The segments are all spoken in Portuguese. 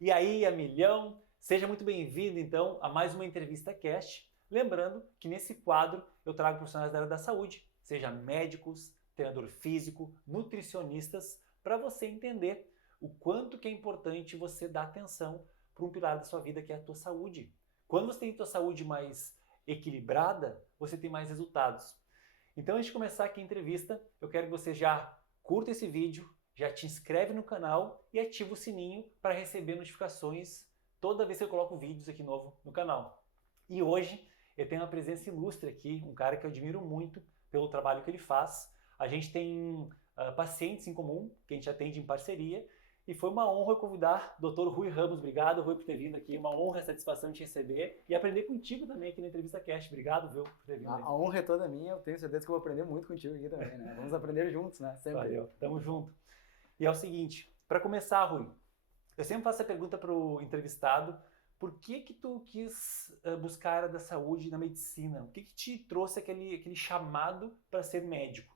E aí, a milhão, seja muito bem-vindo então a mais uma Entrevista Cast. Lembrando que nesse quadro eu trago profissionais da área da saúde, seja médicos, treinador físico, nutricionistas, para você entender o quanto que é importante você dar atenção para um pilar da sua vida que é a tua saúde. Quando você tem a tua saúde mais equilibrada, você tem mais resultados. Então, antes de começar aqui a entrevista, eu quero que você já curta esse vídeo, já te inscreve no canal e ativa o sininho para receber notificações toda vez que eu coloco vídeos aqui novo no canal. E hoje eu tenho uma presença ilustre aqui, um cara que eu admiro muito pelo trabalho que ele faz. A gente tem pacientes em comum, que a gente atende em parceria, e foi uma honra convidar o Dr. Rui Ramos. Obrigado, Rui, por ter vindo aqui. Uma honra e satisfação de te receber e aprender contigo também aqui na Entrevista Cast. Obrigado, viu, por ter vindo aí. A honra é toda minha, eu tenho certeza que eu vou aprender muito contigo aqui também, né? Vamos aprender juntos, né? Sempre. Valeu, tamo junto. E é o seguinte, para começar, Rui, eu sempre faço a pergunta para o entrevistado: por que que tu quis buscar a área da saúde na medicina? O que que te trouxe aquele chamado para ser médico?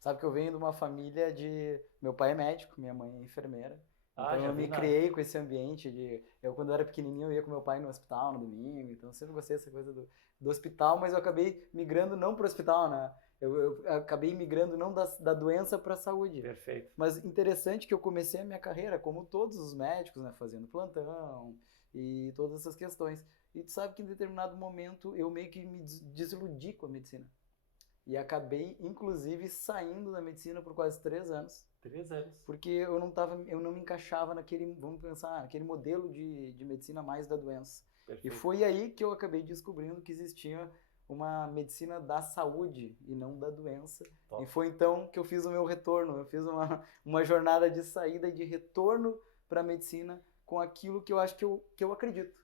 Sabe que eu venho de uma família de... Meu pai é médico, minha mãe é enfermeira. Ah, Então já eu me vi criei com esse ambiente de... Eu, quando eu era pequenininho, eu ia com meu pai no hospital no domingo. Então eu sempre gostei dessa coisa do hospital, mas eu acabei migrando não para o hospital, né? Eu acabei migrando não da doença para a saúde. Perfeito. Mas interessante que eu comecei a minha carreira, como todos os médicos, né? Fazendo plantão e todas essas questões. E tu sabe que em determinado momento eu meio que me desiludi com a medicina. E acabei, inclusive, saindo da medicina por quase 3 anos. 3 anos. Porque eu não me encaixava naquele, vamos pensar, naquele modelo de medicina mais da doença. Perfeito. E foi aí que eu acabei descobrindo que existia uma medicina da saúde e não da doença. Top. E foi então que eu fiz o meu retorno. Eu fiz uma jornada de saída e de retorno para a medicina com aquilo que eu acho que eu acredito.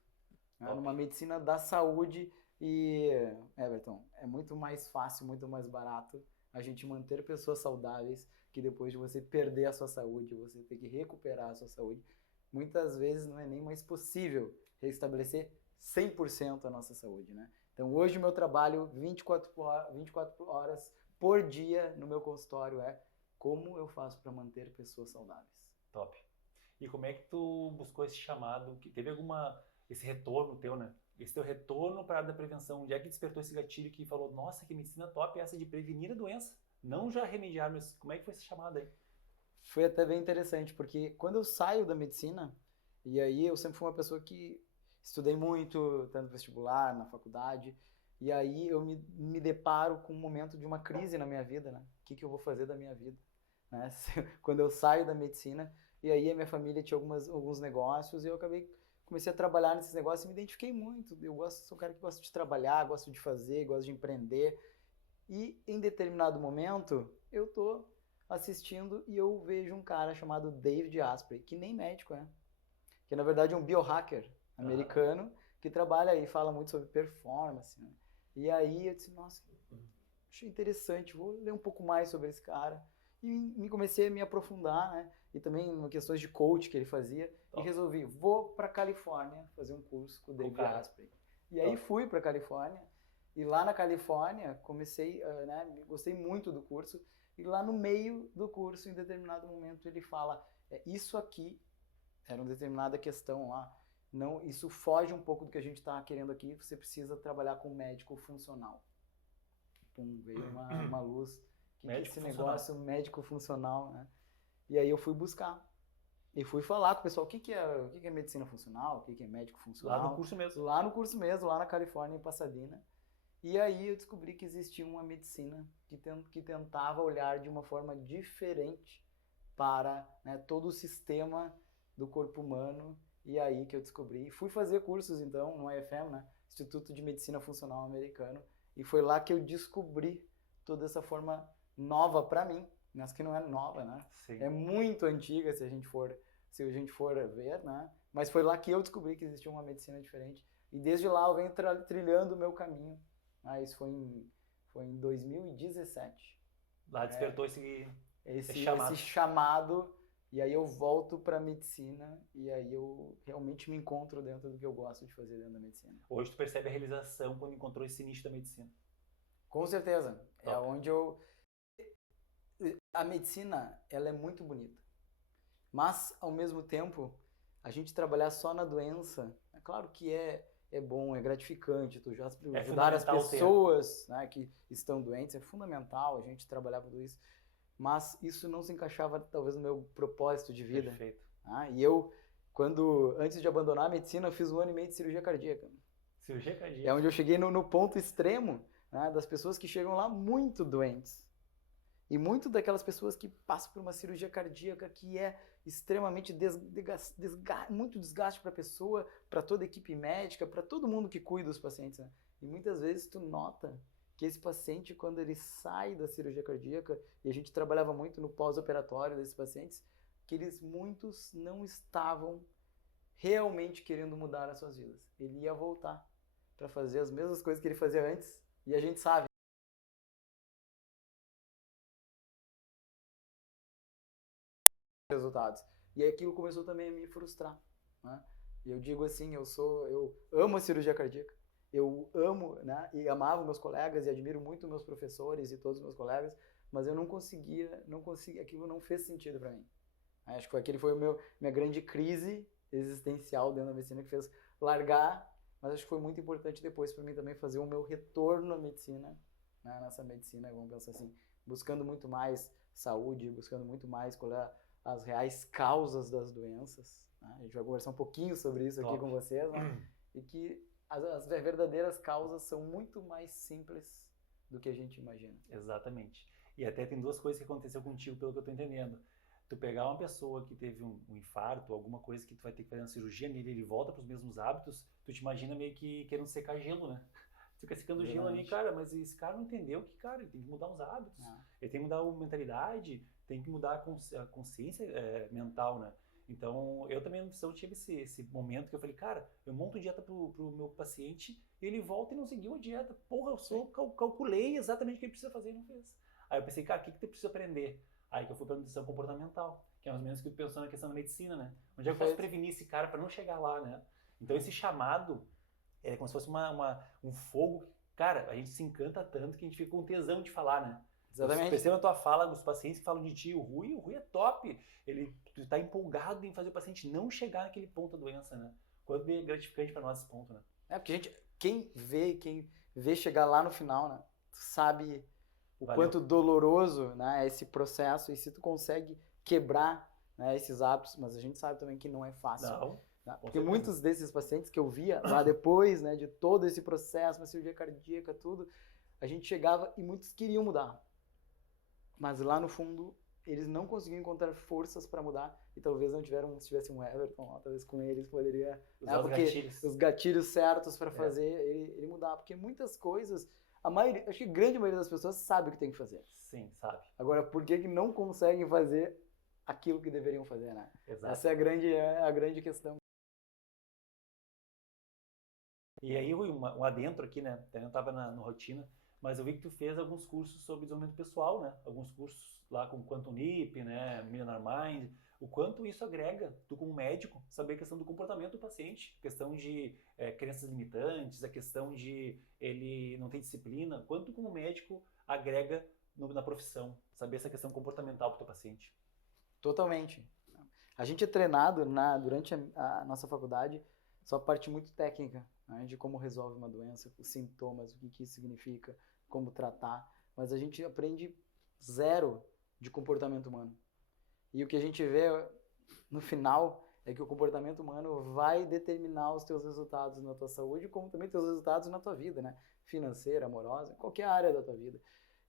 Né? Numa medicina da saúde. E, Everton, é muito mais fácil, muito mais barato a gente manter pessoas saudáveis que depois de você perder a sua saúde, você ter que recuperar a sua saúde. Muitas vezes não é nem mais possível restabelecer 100% a nossa saúde, né? Então hoje o meu trabalho 24 horas por dia no meu consultório é como eu faço para manter pessoas saudáveis. Top. E como é que tu buscou esse chamado? Teve esse retorno teu, né? Esse teu retorno para a área da prevenção, onde é que despertou esse gatilho que falou: nossa, que medicina top é essa de prevenir a doença, não já remediar, mas como é que foi esse chamado aí? Foi até bem interessante, porque quando eu saio da medicina, e aí eu sempre fui uma pessoa que estudei muito, tanto no vestibular, na faculdade, e aí eu me deparo com um momento de uma crise na minha vida, né? O que eu vou fazer da minha vida? Né? Quando eu saio da medicina, e aí a minha família tinha alguns negócios, e eu comecei a trabalhar nesses negócios e me identifiquei muito. Sou um cara que gosta de trabalhar, gosto de fazer, gosto de empreender. E em determinado momento, eu tô assistindo e eu vejo um cara chamado David Asprey, que nem médico é. Que na verdade é um biohacker americano que trabalha e fala muito sobre performance. Né? E aí eu disse: nossa, achei interessante, vou ler um pouco mais sobre esse cara. E comecei a me aprofundar, né? E também em questões de coach que ele fazia. Top. E resolvi, vou para Califórnia fazer um curso com o David Asprey. E aí fui para Califórnia. E lá na Califórnia comecei, né? Gostei muito do curso. E lá no meio do curso, em determinado momento, ele fala: isso aqui era uma determinada questão lá. Não, isso foge um pouco do que a gente está querendo aqui. Você precisa trabalhar com médico funcional. Pum, veio uma luz. Que esse negócio médico funcional, né? E aí eu fui buscar. E fui falar com o pessoal o que é medicina funcional, o que é médico funcional. Lá no curso mesmo. Lá no curso mesmo, lá na Califórnia, em Pasadena. E aí eu descobri que existia uma medicina que tentava olhar de uma forma diferente para, né, todo o sistema do corpo humano. E aí que eu descobri. Fui fazer cursos então no IFM, né? Instituto de Medicina Funcional Americano. E foi lá que eu descobri toda essa forma nova para mim, mas que não é nova, né? Sim. É muito antiga se a gente for ver, né? Mas foi lá que eu descobri que existia uma medicina diferente. E desde lá eu venho trilhando o meu caminho. Isso foi em 2017. Lá despertou esse chamado E aí eu volto para medicina e aí eu realmente me encontro dentro do que eu gosto de fazer dentro da medicina. Hoje tu percebe a realização quando encontrou esse nicho da medicina. Com certeza. É Top. onde eu... A medicina, ela é muito bonita. Mas, ao mesmo tempo, a gente trabalhar só na doença, é claro que é bom, é gratificante, tu já ajudar as fundamental ter. pessoas, né, que estão doentes, é fundamental a gente trabalhar com tudo isso. Mas isso não se encaixava, talvez, no meu propósito de vida. Perfeito. E eu, antes de abandonar a medicina, eu fiz 1 ano e meio de cirurgia cardíaca. Cirurgia É cardíaca. onde eu cheguei no ponto extremo, né, das pessoas que chegam lá muito doentes. E muito daquelas pessoas que passam por uma cirurgia cardíaca que é extremamente muito desgaste para a pessoa, para toda a equipe médica, para todo mundo que cuida dos pacientes. Né? E muitas vezes tu nota que esse paciente, quando ele sai da cirurgia cardíaca, e a gente trabalhava muito no pós-operatório desses pacientes, que muitos não estavam realmente querendo mudar as suas vidas. Ele ia voltar para fazer as mesmas coisas que ele fazia antes, e a gente sabe resultados. E aí aquilo começou também a me frustrar. Né? E eu digo assim, eu amo a cirurgia cardíaca, eu amo, né, e amava meus colegas e admiro muito meus professores e todos os meus colegas, mas eu não conseguia, aquilo não fez sentido para mim. Acho que aquele foi minha grande crise existencial dentro da medicina que fez largar, mas acho que foi muito importante depois para mim também fazer o meu retorno à medicina, né, nessa medicina, vamos pensar assim, buscando muito mais saúde, buscando muito mais qual é as reais causas das doenças. Né? A gente vai conversar um pouquinho sobre isso aqui com vocês, né? E que as verdadeiras causas são muito mais simples do que a gente imagina. Exatamente. E até tem duas coisas que aconteceu contigo, pelo que eu estou entendendo. Tu pegar uma pessoa que teve um infarto, alguma coisa que tu vai ter que fazer uma cirurgia nele, ele volta para os mesmos hábitos, tu te imagina meio que querendo secar gelo, né? Tu fica secando gelo ali, cara, mas esse cara não entendeu que, cara, ele tem que mudar os hábitos, ele tem que mudar a mentalidade, tem que mudar a consciência mental, né? Então, eu também não tive esse momento que eu falei, cara, eu monto dieta pro meu paciente e ele volta e não seguiu a dieta. Porra, eu só calculei exatamente o que ele precisa fazer e não fez. Aí eu pensei, cara, o que tu precisa aprender? Aí que eu fui para nutrição comportamental, que é mais ou menos o que tu pensou na questão da medicina, né? Onde é que eu posso prevenir esse cara para não chegar lá, né? Então, esse chamado é como se fosse um fogo. Cara, a gente se encanta tanto que a gente fica com tesão de falar, né? Exatamente. Eu percebo na tua fala dos pacientes que falam de ti, o Rui é top. Ele tá empolgado em fazer o paciente não chegar naquele ponto da doença, né? Quanto é gratificante para nós esse ponto, né? Porque quem vê chegar lá no final, né? Sabe o quanto doloroso, né, é esse processo, e se tu consegue quebrar, né, esses hábitos, mas a gente sabe também que não é fácil. Não. Né? Porque muitos desses pacientes que eu via lá depois, né, de todo esse processo, uma cirurgia cardíaca, tudo, a gente chegava e muitos queriam mudar. Mas lá no fundo, eles não conseguiam encontrar forças para mudar e talvez não se tivesse um Everton lá, talvez com eles poderia usar os gatilhos certos para fazer ele mudar. Porque muitas coisas, acho que a grande maioria das pessoas sabe o que tem que fazer. Sim, sabe. Agora, por que não conseguem fazer aquilo que deveriam fazer, né? Exato. Essa é a grande questão. E aí, Rui, um adentro aqui, né? Eu não estava na rotina, mas eu vi que tu fez alguns cursos sobre desenvolvimento pessoal, né? Alguns cursos lá com Quantum Leap, né? Millionaire Mind. O quanto isso agrega, tu como médico, saber a questão do comportamento do paciente, a questão de crenças limitantes, a questão de ele não ter disciplina. Quanto como médico agrega na profissão, saber essa questão comportamental para o teu paciente? Totalmente. A gente é treinado durante a nossa faculdade só a parte muito técnica, né, de como resolve uma doença, os sintomas, o que isso significa, como tratar, mas a gente aprende zero de comportamento humano. E o que a gente vê no final é que o comportamento humano vai determinar os teus resultados na tua saúde, como também teus resultados na tua vida, né? Financeira, amorosa, qualquer área da tua vida.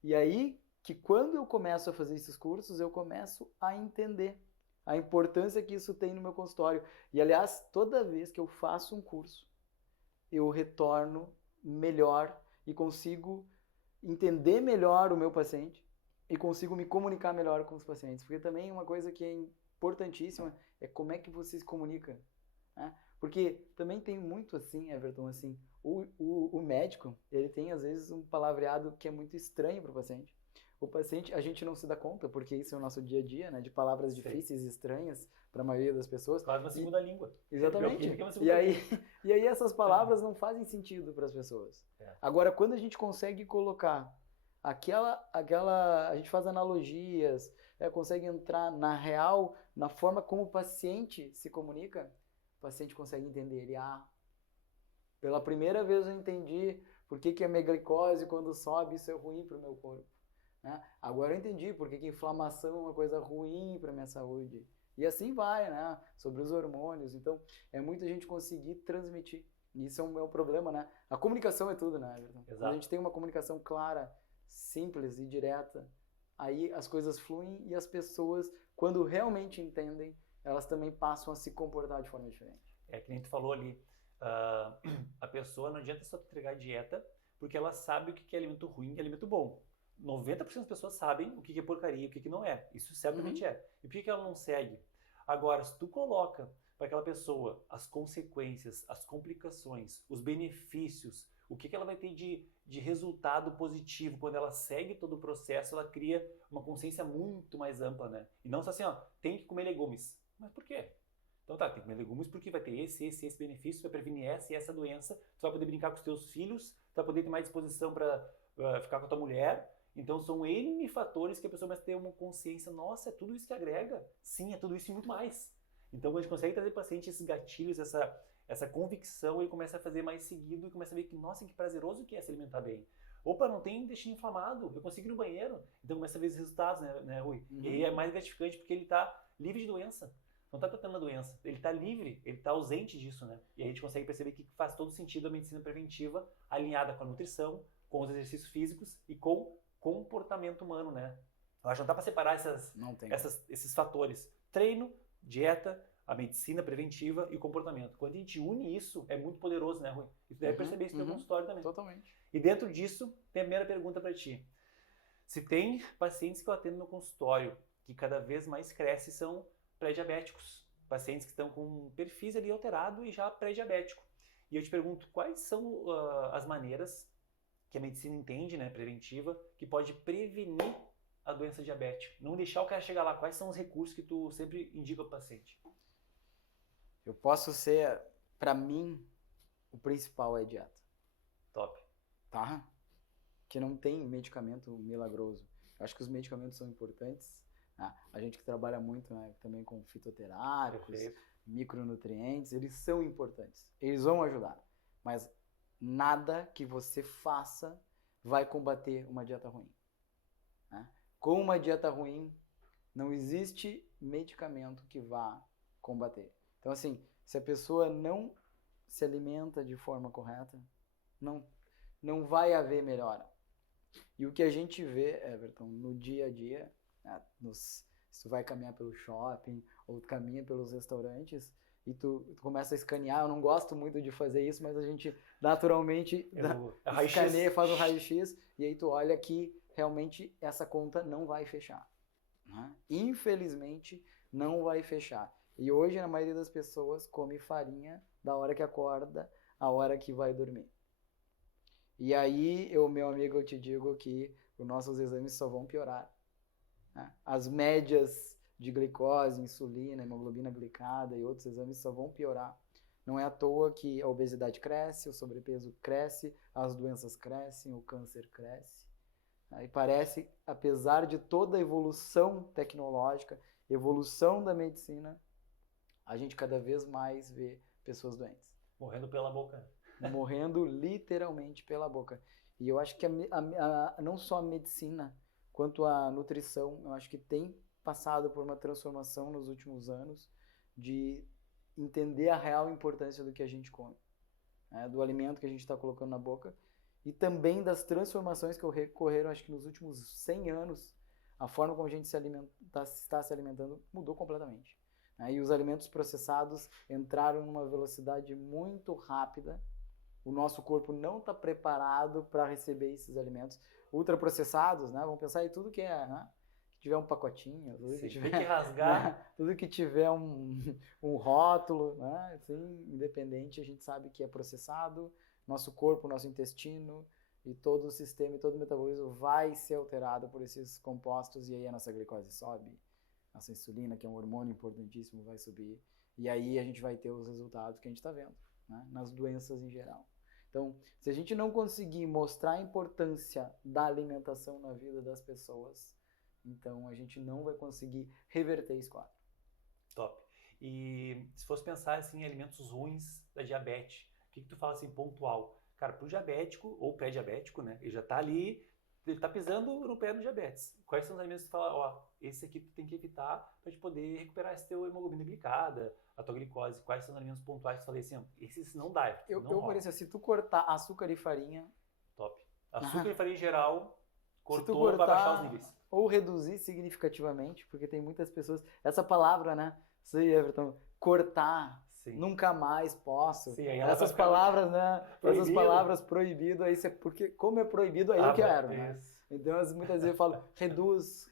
E aí que quando eu começo a fazer esses cursos, eu começo a entender a importância que isso tem no meu consultório. E, aliás, toda vez que eu faço um curso, eu retorno melhor e consigo entender melhor o meu paciente e consigo me comunicar melhor com os pacientes. Porque também uma coisa que é importantíssima é como é que você se comunica. Né? Porque também tem muito assim, Everton, assim, o médico, ele tem às vezes um palavreado que é muito estranho para o paciente. O paciente, a gente não se dá conta, porque isso é o nosso dia a dia, né? De palavras Sim. difíceis e estranhas para a maioria das pessoas. Quase uma segunda língua. Exatamente. Bioquímica é uma E segunda aí, língua. e aí essas palavras não fazem sentido para as pessoas. É. Agora, quando a gente consegue colocar a gente faz analogias, consegue entrar na real, na forma como o paciente se comunica, o paciente consegue entender. Pela primeira vez eu entendi por que a minha glicose, quando sobe, isso é ruim para o meu corpo. Né? Agora eu entendi por que inflamação é uma coisa ruim para a minha saúde. E assim vai, né? Sobre os hormônios. Então, é muito a gente conseguir transmitir. E isso é o meu problema, né? A comunicação é tudo, né, Everton? Exato. Quando a gente tem uma comunicação clara, simples e direta, aí as coisas fluem e as pessoas, quando realmente entendem, elas também passam a se comportar de forma diferente. É que nem tu falou ali, a pessoa não adianta só entregar dieta, porque ela sabe o que é alimento ruim e alimento bom. 90% das pessoas sabem o que é porcaria e o que não é. Isso certamente é. E por que ela não segue? Agora, se tu coloca para aquela pessoa as consequências, as complicações, os benefícios, o que ela vai ter de resultado positivo quando ela segue todo o processo, ela cria uma consciência muito mais ampla, né? E não só assim, ó, tem que comer legumes. Mas por quê? Então tá, tem que comer legumes porque vai ter esse benefício, vai prevenir essa e essa doença, tu vai poder brincar com os teus filhos, tu vai poder ter mais disposição para ficar com a tua mulher. Então são N fatores que a pessoa vai ter uma consciência, nossa, é tudo isso que agrega? Sim, é tudo isso e muito mais. Então quando a gente consegue trazer para o paciente esses gatilhos, essa convicção, ele começa a fazer mais seguido e começa a ver que, nossa, que prazeroso que é se alimentar bem. Opa, não tem intestino inflamado, eu consigo ir no banheiro. Então começa a ver os resultados, né Rui? E aí é mais gratificante porque ele está livre de doença. Não está tratando a doença, ele está livre, ele está ausente disso, né? E aí a gente consegue perceber que faz todo sentido a medicina preventiva alinhada com a nutrição, com os exercícios físicos e com comportamento humano, né? Eu acho que não dá para separar esses fatores. Treino, dieta, a medicina preventiva e o comportamento. Quando a gente une isso, é muito poderoso, né, Rui? E tu deve perceber isso no teu consultório também. Totalmente. E dentro disso, tem a primeira pergunta para ti. Se tem pacientes que eu atendo no consultório que cada vez mais crescem, são pré-diabéticos. Pacientes que estão com perfis ali alterado e já pré-diabético. E eu te pergunto, quais são as maneiras que a medicina entende, né, preventiva, que pode prevenir a doença diabética? Não deixar o cara chegar lá. Quais são os recursos que tu sempre indica para o paciente? Eu posso ser, para mim, o principal é a dieta. Top. Tá? Que não tem medicamento milagroso. Eu acho que os medicamentos são importantes. Né? A gente que trabalha muito, né, também com fitoterápicos, micronutrientes, eles são importantes. Eles vão ajudar. Mas nada que você faça vai combater uma dieta ruim. Né? Com uma dieta ruim, não existe medicamento que vá combater. Então, assim, se a pessoa não se alimenta de forma correta, não vai haver melhora. E o que a gente vê, Everton, no dia a dia, né, se tu vai caminhar pelo shopping, ou tu caminha pelos restaurantes, e tu começa a escanear, eu não gosto muito de fazer isso, mas a gente naturalmente escaneia, faz o raio-x, e aí tu olha que realmente essa conta não vai fechar. Né? Infelizmente, não vai fechar. E hoje, a maioria das pessoas come farinha da hora que acorda, a hora que vai dormir. E aí, meu amigo, eu te digo que os nossos exames só vão piorar. Né? As médias de glicose, insulina, hemoglobina glicada e outros exames só vão piorar. Não é à toa que a obesidade cresce, o sobrepeso cresce, as doenças crescem, o câncer cresce. E parece, apesar de toda a evolução tecnológica, evolução da medicina, a gente cada vez mais vê pessoas doentes. Morrendo pela boca. Morrendo literalmente pela boca. E eu acho que não só a medicina, quanto a nutrição, eu acho que tem passado por uma transformação nos últimos anos de entender a real importância do que a gente come, né? Do alimento que a gente está colocando na boca e também das transformações que ocorreram, acho que nos últimos 100 anos, a forma como a gente está se alimentando mudou completamente. Né? E os alimentos processados entraram numa velocidade muito rápida. O nosso corpo não está preparado para receber esses alimentos ultraprocessados, né? Vamos pensar em tudo que é, né? Que tiver um pacotinho, tudo que tiver, tem que rasgar. Né? Tudo que tiver um rótulo, né? Assim, independente, a gente sabe que é processado. Nosso corpo, nosso intestino e todo o sistema e todo o metabolismo vai ser alterado por esses compostos e aí a nossa glicose sobe, nossa insulina, que é um hormônio importantíssimo, vai subir e aí a gente vai ter os resultados que a gente está vendo, né, nas doenças em geral. Então, se a gente não conseguir mostrar a importância da alimentação na vida das pessoas, então a gente não vai conseguir reverter esse quadro. Top. E se fosse pensar assim, em alimentos ruins da diabetes, o que tu fala assim, pontual? Cara, pro diabético ou pré-diabético, né? Ele já tá ali, ele tá pisando no pé do diabetes. Quais são os alimentos que tu fala, ó, esse aqui tu tem que evitar para te poder recuperar essa tua hemoglobina glicada, a tua glicose? Quais são os alimentos pontuais que tu falei assim, ó, esses não dá, Eu não rola. por isso, se tu cortar açúcar e farinha, Top. Açúcar e farinha em geral, se tu cortou para baixar os cortar níveis. ou reduzir significativamente, porque tem muitas pessoas, essa palavra, né? Isso aí, Everton, cortar, Sim. nunca mais posso. Sim, aí ela Essas vai ficar palavras, né? Essas proibido. palavras proibido, aí você, porque como é proibido, aí eu quero, né? Isso. Então, muitas vezes eu falo, reduz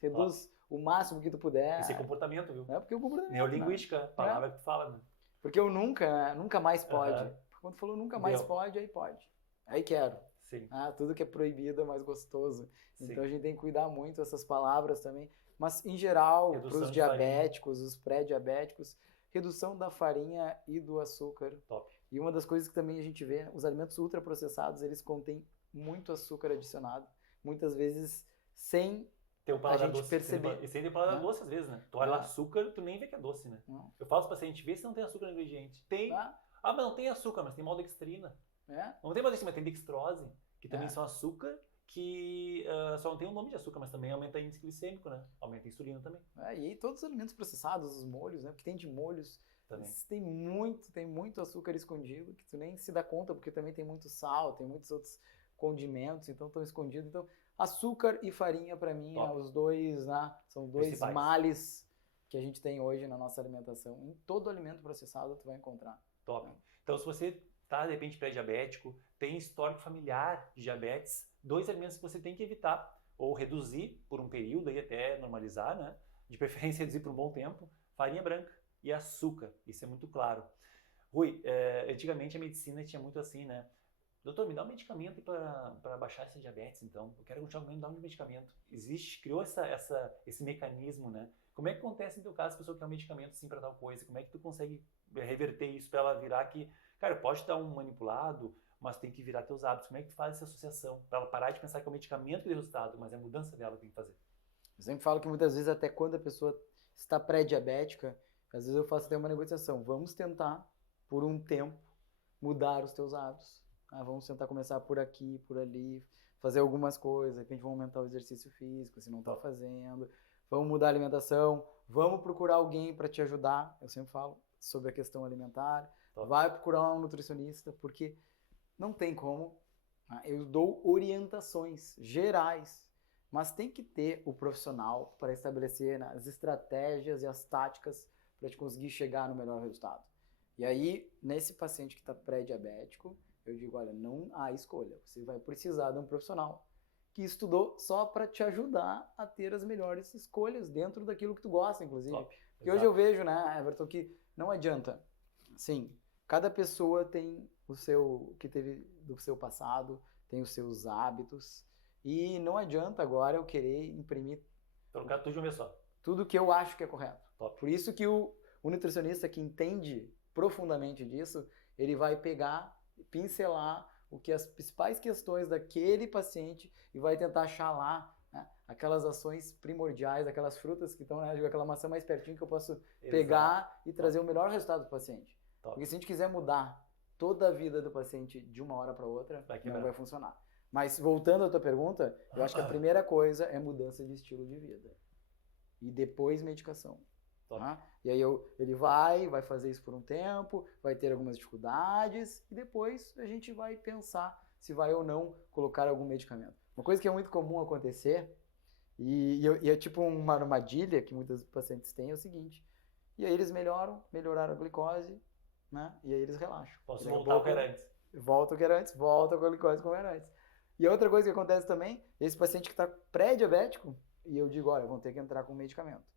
o máximo que tu puder. Esse é comportamento, viu? É porque o comportamento, Neolinguística, palavra que tu fala, né? Porque eu nunca mais pode. Aham. Quando falou nunca mais Deu. pode, aí pode. Aí quero. Sim. Tudo que é proibido é mais gostoso. Sim. Então a gente tem que cuidar muito dessas palavras também. Mas em geral, Redução para os de diabéticos, os pré-diabéticos, redução da farinha e do açúcar. Top. E uma das coisas que também a gente vê, os alimentos ultraprocessados, eles contêm muito açúcar adicionado, muitas vezes sem Tem um paladar a gente doce. perceber. E sem ter paladar Né? doce às vezes, né? Tu olha lá Né? açúcar, tu nem vê que é doce, né? Não. Eu falo pro paciente, vê se não tem açúcar no ingrediente. Tem. Né? Ah, mas não tem açúcar, mas tem maltodextrina. É? Não tem maltodextrina, mas tem dextrose, que também É. são açúcar, que só não tem o nome de açúcar, mas também aumenta o índice glicêmico, né? Aumenta a insulina também. E aí todos os alimentos processados, os molhos, né? Porque tem de molhos, Também. tem muito açúcar escondido, que tu nem se dá conta, porque também tem muito sal, tem muitos outros condimentos, então estão escondidos. Então, açúcar e farinha, para mim, Top. os dois, né? São dois Principais. males que a gente tem hoje na nossa alimentação. Em todo alimento processado tu vai encontrar. Top. Então, se você tá, de repente, pré-diabético, tem histórico familiar de diabetes, 2 alimentos que você tem que evitar ou reduzir por um período aí até normalizar, né? De preferência reduzir por um bom tempo, farinha branca e açúcar. Isso é muito claro. Rui, antigamente a medicina tinha muito assim, né? Doutor, me dá um medicamento para baixar essa diabetes, então. Eu quero continuar comendo, me dá um medicamento. Criou esse mecanismo, né? Como é que acontece no teu caso, se a pessoa quer um medicamento assim para tal coisa? Como é que tu consegue reverter isso para ela virar que, cara, pode estar um manipulado, mas tem que virar teus hábitos. Como é que tu faz essa associação? Para ela parar de pensar que é o medicamento que deu resultado, mas é a mudança dela que tem que fazer. Eu sempre falo que muitas vezes, até quando a pessoa está pré-diabética, às vezes eu faço até uma negociação. Vamos tentar, por um tempo, mudar os teus hábitos. Vamos tentar começar por aqui, por ali, fazer algumas coisas. De repente, vamos aumentar o exercício físico, se não está fazendo. Vamos mudar a alimentação. Vamos procurar alguém para te ajudar. Eu sempre falo sobre a questão alimentar. Vai procurar um nutricionista, porque não tem como. Eu dou orientações gerais, mas tem que ter o profissional para estabelecer as estratégias e as táticas para te conseguir chegar no melhor resultado. E aí, nesse paciente que está pré-diabético, eu digo, olha, não há escolha. Você vai precisar de um profissional que estudou só para te ajudar a ter as melhores escolhas dentro daquilo que tu gosta, inclusive. Top. Porque hoje eu vejo, né, Everton, que não adianta. Sim, cada pessoa tem o que teve do seu passado, tem os seus hábitos, e não adianta agora eu querer imprimir Trocar tudo de uma vez só. tudo que eu acho que é correto. Top. Por isso que o nutricionista que entende profundamente disso, ele vai pegar, pincelar o que as principais questões daquele paciente e vai tentar achar lá, né, aquelas ações primordiais, aquelas frutas que estão, né, aquela maçã mais pertinho que eu posso pegar e trazer o melhor resultado do paciente. Top. Porque se a gente quiser mudar toda a vida do paciente de uma hora para outra, não vai funcionar. Mas voltando à tua pergunta, eu acho que a primeira coisa é mudança de estilo de vida. E depois medicação. Tá? E aí ele vai fazer isso por um tempo, vai ter algumas dificuldades e depois a gente vai pensar se vai ou não colocar algum medicamento. Uma coisa que é muito comum acontecer, e é tipo uma armadilha que muitos pacientes têm, é o seguinte, e aí eles melhoraram a glicose, né? E aí eles relaxam. Posso voltar ao que era antes. Volta ao que era antes, volta com a glicose como era antes. E outra coisa que acontece também, esse paciente que está pré-diabético, e eu digo, olha, vão ter que entrar com medicamento.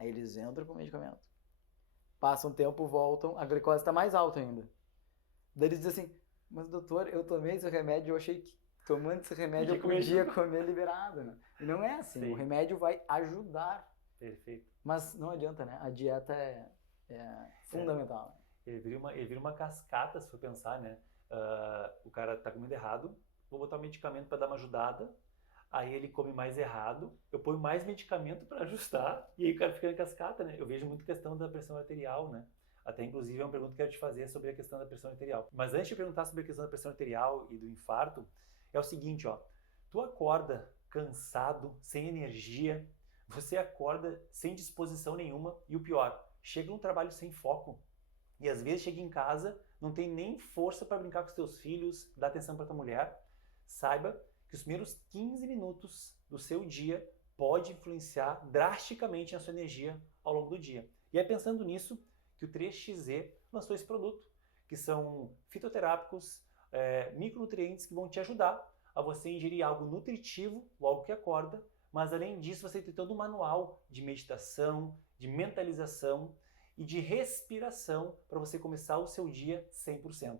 Aí eles entram com medicamento. Passam um tempo, voltam, a glicose está mais alta ainda. Daí eles dizem assim, mas doutor, eu tomei esse remédio e eu achei que tomando esse remédio eu Podia podia comer liberado, né? E não é assim, Sim. o remédio vai ajudar, Perfeito. mas não adianta, né? A dieta é fundamental. Ele vira uma cascata, se for pensar, né? O cara tá comendo errado, vou botar um medicamento para dar uma ajudada, aí ele come mais errado, eu ponho mais medicamento para ajustar, e aí o cara fica em cascata, né? Eu vejo muito questão da pressão arterial, né? Até, inclusive, é uma pergunta que eu quero te fazer sobre a questão da pressão arterial. Mas antes de perguntar sobre a questão da pressão arterial e do infarto, é o seguinte, ó. Tu acorda cansado, sem energia, você acorda sem disposição nenhuma e o pior, chega um trabalho sem foco e às vezes chega em casa, não tem nem força para brincar com os teus filhos, dar atenção para tua mulher. Saiba que os primeiros 15 minutos do seu dia pode influenciar drasticamente na sua energia ao longo do dia. E é pensando nisso que o 3XZ lançou esse produto, que são fitoterápicos, micronutrientes que vão te ajudar a você ingerir algo nutritivo logo que acorda, mas além disso você tem todo um manual de meditação, de mentalização e de respiração para você começar o seu dia 100%.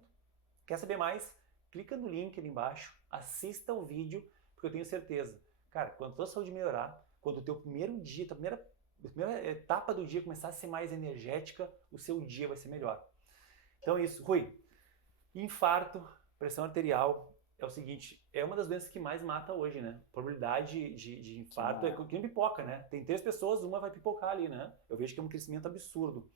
Quer saber mais? Clica no link ali embaixo, assista o vídeo, porque eu tenho certeza, cara, quando a tua saúde melhorar, quando o teu primeiro dia, a primeira etapa do dia começar a ser mais energética, o seu dia vai ser melhor. Então é isso. Rui, infarto, pressão arterial, é o seguinte, é uma das doenças que mais mata hoje, né? A probabilidade de infarto é que não pipoca, né? Tem 3 pessoas, uma vai pipocar ali, né? Eu vejo que é um crescimento absurdo.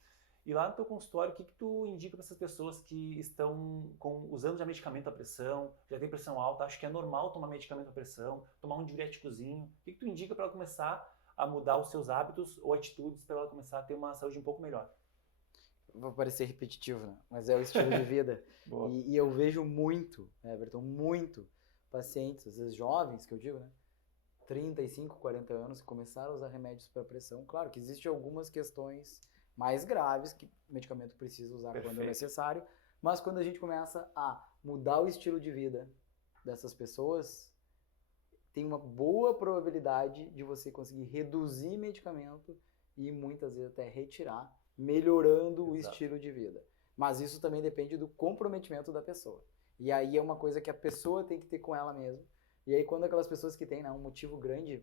E lá no teu consultório, o que tu indica para essas pessoas que estão usando já medicamento à pressão, já tem pressão alta, acho que é normal tomar medicamento à pressão, tomar um diuréticozinho. O que tu indica para ela começar a mudar os seus hábitos ou atitudes para ela começar a ter uma saúde um pouco melhor? Vou parecer repetitivo, né? Mas é o estilo de vida. E eu vejo muito, né, Everton, muito pacientes, às vezes jovens, que eu digo, né? 35, 40 anos, que começaram a usar remédios para pressão. Claro que existem algumas questões mais graves que o medicamento precisa usar quando é necessário, mas quando a gente começa a mudar o estilo de vida dessas pessoas, tem uma boa probabilidade de você conseguir reduzir medicamento e muitas vezes até retirar, melhorando o estilo de vida. Mas isso também depende do comprometimento da pessoa. E aí é uma coisa que a pessoa tem que ter com ela mesma. E aí quando aquelas pessoas que têm, né, um motivo grande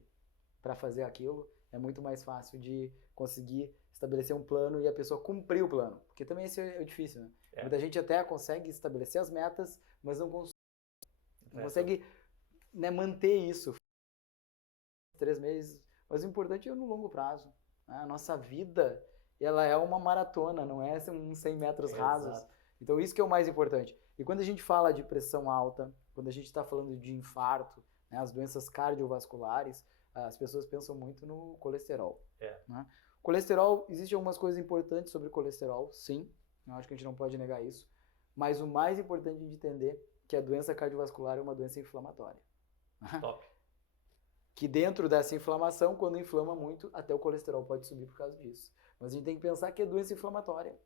para fazer aquilo, é muito mais fácil de conseguir estabelecer um plano e a pessoa cumprir o plano. Porque também isso é difícil, né? Muita gente até consegue estabelecer as metas, mas não consegue, né, manter isso. 3 meses. Mas o importante é no longo prazo. Né? A nossa vida, ela é uma maratona, não é uns 100 metros rasos. Então isso que é o mais importante. E quando a gente fala de pressão alta, quando a gente está falando de infarto, né, as doenças cardiovasculares, as pessoas pensam muito no colesterol. Né? Colesterol, existem algumas coisas importantes sobre colesterol, sim. Eu acho que a gente não pode negar isso. Mas o mais importante de entender é que a doença cardiovascular é uma doença inflamatória. Top. Que dentro dessa inflamação, quando inflama muito, até o colesterol pode subir por causa disso. Mas a gente tem que pensar que é doença inflamatória.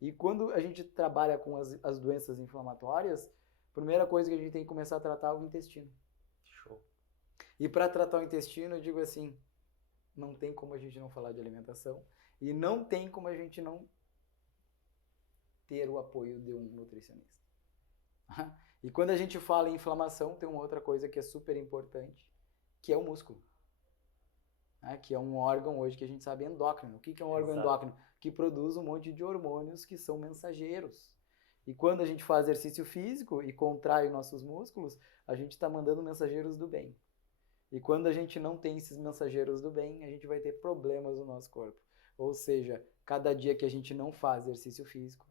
E quando a gente trabalha com as doenças inflamatórias, a primeira coisa que a gente tem que começar a tratar é o intestino. Show. E para tratar o intestino, eu digo assim, não tem como a gente não falar de alimentação e não tem como a gente não ter o apoio de um nutricionista. E quando a gente fala em inflamação, tem uma outra coisa que é super importante, que é o músculo. Que é um órgão hoje que a gente sabe endócrino. O que é um órgão endócrino? Que produz um monte de hormônios que são mensageiros. E quando a gente faz exercício físico e contrai os nossos músculos, a gente está mandando mensageiros do bem. E quando a gente não tem esses mensageiros do bem, a gente vai ter problemas no nosso corpo. Ou seja, cada dia que a gente não faz exercício físico,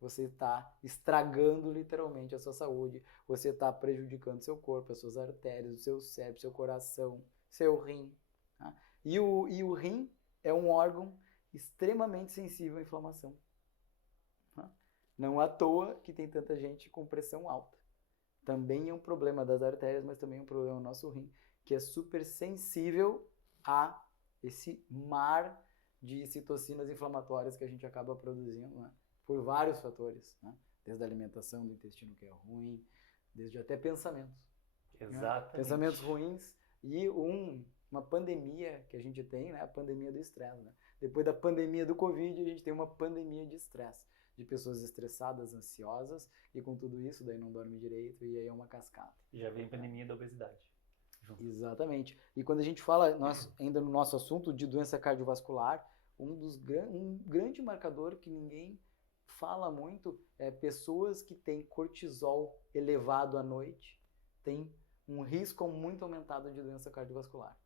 você está estragando literalmente a sua saúde, você está prejudicando seu corpo, as suas artérias, o seu cérebro, seu coração, seu rim. Tá? E o rim é um órgão extremamente sensível à inflamação. Tá? Não à toa que tem tanta gente com pressão alta. Também é um problema das artérias, mas também é um problema no nosso rim, que é super sensível a esse mar de citocinas inflamatórias que a gente acaba produzindo, né? Por vários fatores, né? Desde a alimentação do intestino que é ruim, desde até pensamentos. Exatamente. Né? Pensamentos ruins e uma pandemia que a gente tem, né? A pandemia do estresse. Né? Depois da pandemia do Covid, a gente tem uma pandemia de estresse. de pessoas estressadas, ansiosas, e com tudo isso, daí não dorme direito, e aí é uma cascata. Já vem a pandemia da obesidade. Exatamente. E quando a gente fala, ainda no nosso assunto de doença cardiovascular, um grande marcador que ninguém fala muito é pessoas que têm cortisol elevado à noite, têm um risco muito aumentado de doença cardiovascular.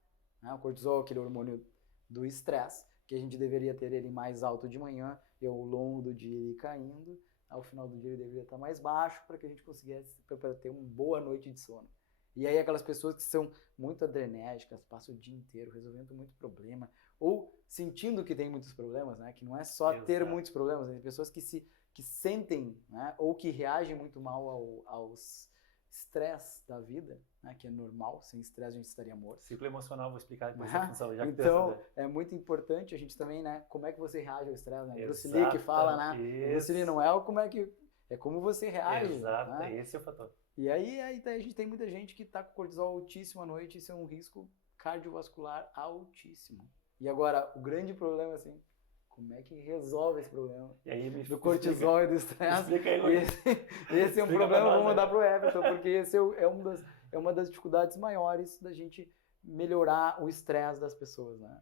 O cortisol é aquele hormônio do estresse, que a gente deveria ter ele mais alto de manhã e ao longo do dia ele caindo, ao final do dia ele deveria estar mais baixo para que a gente conseguisse para ter uma boa noite de sono. E aí aquelas pessoas que são muito adrenérgicas, passam o dia inteiro resolvendo muito problema, ou sentindo que tem muitos problemas, né? Que não é só ter muitos problemas, tem pessoas que sentem, né? Ou que reagem muito mal aos estresse da vida, né? Que é normal, sem estresse a gente estaria morto. Ciclo emocional, vou explicar depois a função. Então, é muito importante a gente também, né? Como é que você reage ao estresse, né? Bruce Lee que fala, né? O Bruce Lee não é como é que... É como você reage. Exato, né? Esse é o fator. E aí a gente tem muita gente que está com cortisol altíssimo à noite, isso é um risco cardiovascular altíssimo. E agora, o grande problema é assim, como é que resolve esse problema? E aí, do cortisol e do estresse. Esse é um problema, vamos mandar para o Everton, porque esse é uma das dificuldades maiores da gente melhorar o estresse das pessoas, né?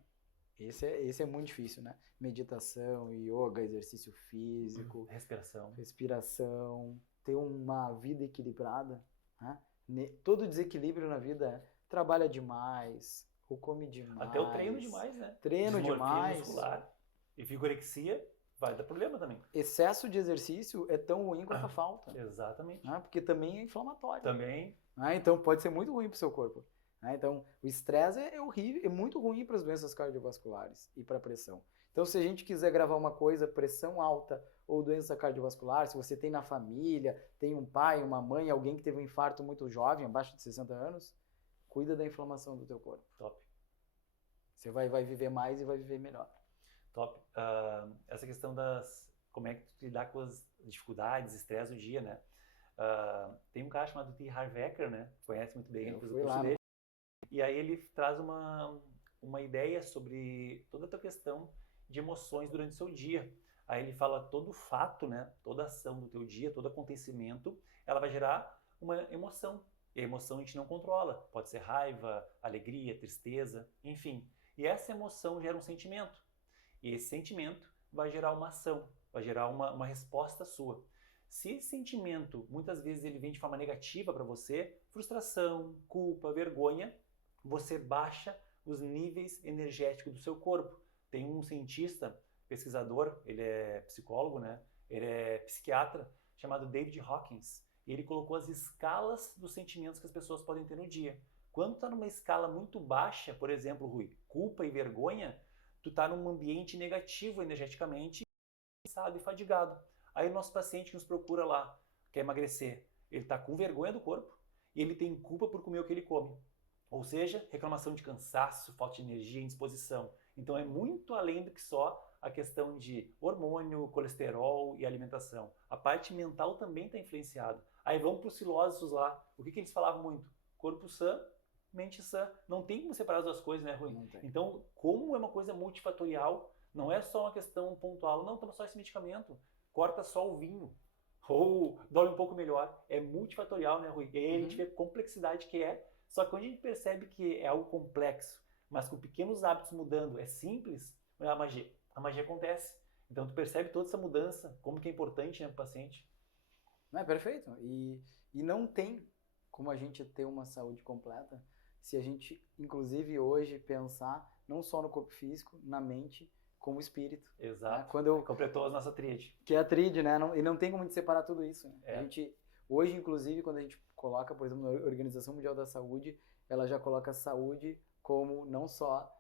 Esse é muito difícil, né? Meditação, yoga, exercício físico, respiração, ter uma vida equilibrada, né? Todo desequilíbrio na vida é trabalha demais, ou come demais. Até o treino demais, né? Treino demais. Muscular e vigorexia vai dar problema também. Excesso de exercício é tão ruim quanto a falta. Exatamente. Né? Porque também é inflamatório. Também. Então pode ser muito ruim para o seu corpo. Então o estresse é horrível, é muito ruim para as doenças cardiovasculares e para a pressão. Então se a gente quiser gravar uma coisa, pressão alta ou doença cardiovascular, se você tem na família, tem um pai, uma mãe, alguém que teve um infarto muito jovem, abaixo de 60 anos, cuida da inflamação do teu corpo. Top. Você vai viver mais e vai viver melhor. Top. Essa questão como é que tu lidar com as dificuldades, estresse do dia, né? Tem um cara chamado T. Harv Eker, né? Conhece muito bem, fez o curso dele. E aí ele traz uma ideia sobre toda a tua questão de emoções durante o seu dia. Aí ele fala todo fato, né? Toda ação do teu dia, todo acontecimento, ela vai gerar uma emoção. E a emoção a gente não controla. Pode ser raiva, alegria, tristeza, enfim. E essa emoção gera um sentimento. E esse sentimento vai gerar uma ação, vai gerar uma resposta sua. Se esse sentimento, muitas vezes ele vem de forma negativa para você, frustração, culpa, vergonha, você baixa os níveis energéticos do seu corpo. Tem um cientista, pesquisador, ele é psicólogo, né? Ele é psiquiatra, chamado David Hawkins. E ele colocou as escalas dos sentimentos que as pessoas podem ter no dia. Quando está numa escala muito baixa, por exemplo, Rui, culpa e vergonha, tu está num ambiente negativo energeticamente, cansado e fadigado. Aí o nosso paciente que nos procura lá, quer emagrecer, ele está com vergonha do corpo e ele tem culpa por comer o que ele come. Ou seja, reclamação de cansaço, falta de energia, indisposição. Então é muito além do que só a questão de hormônio, colesterol e alimentação. A parte mental também está influenciada. Aí vamos para os filósofos lá. O que eles falavam muito? Corpo sã, mente sã. Não tem como separar as duas coisas, né, Rui? Então, como é uma coisa multifatorial, não é só uma questão pontual. Não, toma só esse medicamento. Corta só o vinho. Ou dorme um pouco melhor. É multifatorial, né, Rui? E aí a gente vê a complexidade que é. Só que quando a gente percebe que é algo complexo, mas com pequenos hábitos mudando, é simples, a magia acontece. Então tu percebe toda essa mudança, como que é importante, né, para o paciente. Não é perfeito. E não tem como a gente ter uma saúde completa se a gente, inclusive hoje, pensar não só no corpo físico, na mente, como espírito. Exato. Né? Quando completou a nossa tríade. Que é a tríade, né? E não tem como a gente separar tudo isso. Né? A gente, hoje, inclusive, quando a gente coloca, por exemplo, na Organização Mundial da Saúde, ela já coloca a saúde como não só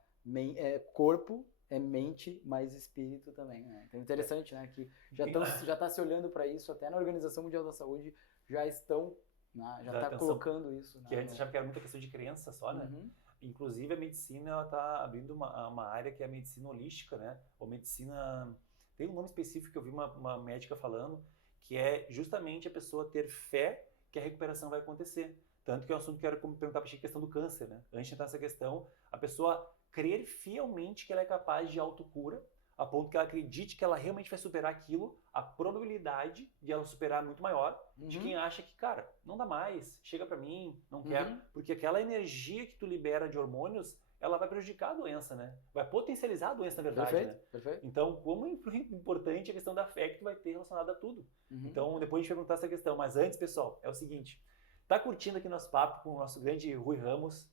corpo, é mente, mas espírito também. Né? Então é interessante, né? Que já está se olhando para isso, até na Organização Mundial da Saúde já estão, né? Já está colocando isso. Que antes achava que era muita questão de crença só, né? Uhum. Inclusive a medicina, ela está abrindo uma área que é a medicina holística, né? Ou medicina... Tem um nome específico que eu vi uma médica falando, que é justamente a pessoa ter fé que a recuperação vai acontecer. Tanto que é um assunto que eu quero perguntar para ti, a questão do câncer, né? Antes de entrar nessa questão, a pessoa crer fielmente que ela é capaz de autocura, a ponto que ela acredite que ela realmente vai superar aquilo, a probabilidade de ela superar é muito maior de quem acha que, cara, não dá mais, chega pra mim, não quero. Porque aquela energia que tu libera de hormônios, ela vai prejudicar a doença, né? Vai potencializar a doença, na verdade, Perfeito, né? perfeito. Então, como é importante a questão da fé que tu vai ter relacionada a tudo. Então, depois a gente vai perguntar essa questão. Mas antes, pessoal, é o seguinte. Tá curtindo aqui nosso papo com o nosso grande Rui Ramos?